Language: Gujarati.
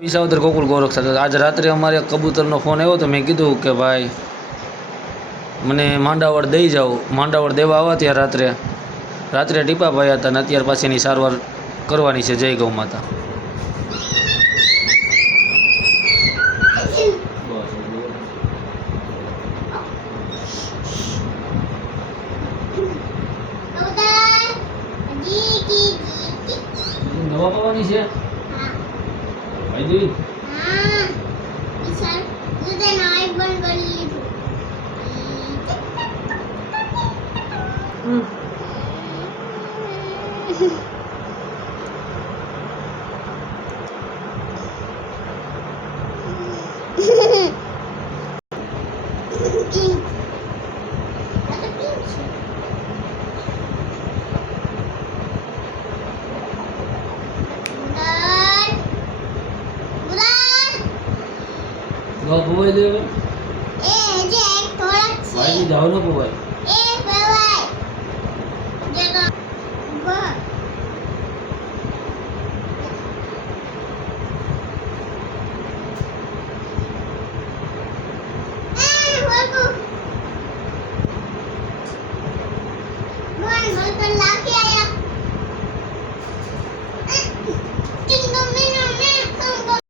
વિસાવદર ગોકુળ ગોરખ સાથે આજ રાત્રે અમારે કબૂતરનો ફોન આવ્યો તો મેં કીધું કે ભાઈ મને માંડાવળ દઈ જાઓ. માંડાવળ દેવા આવ્યા ત્યાં રાત્રે ટીપા પાયા હતા અને અત્યાર પાછીની સારવાર કરવાની છે. જય ગૌ માતા. દવા પાવાની છે ભાઈ. દવા પવાઈ દે હવે. ભાઈ જાવ ને પવાય. લાગે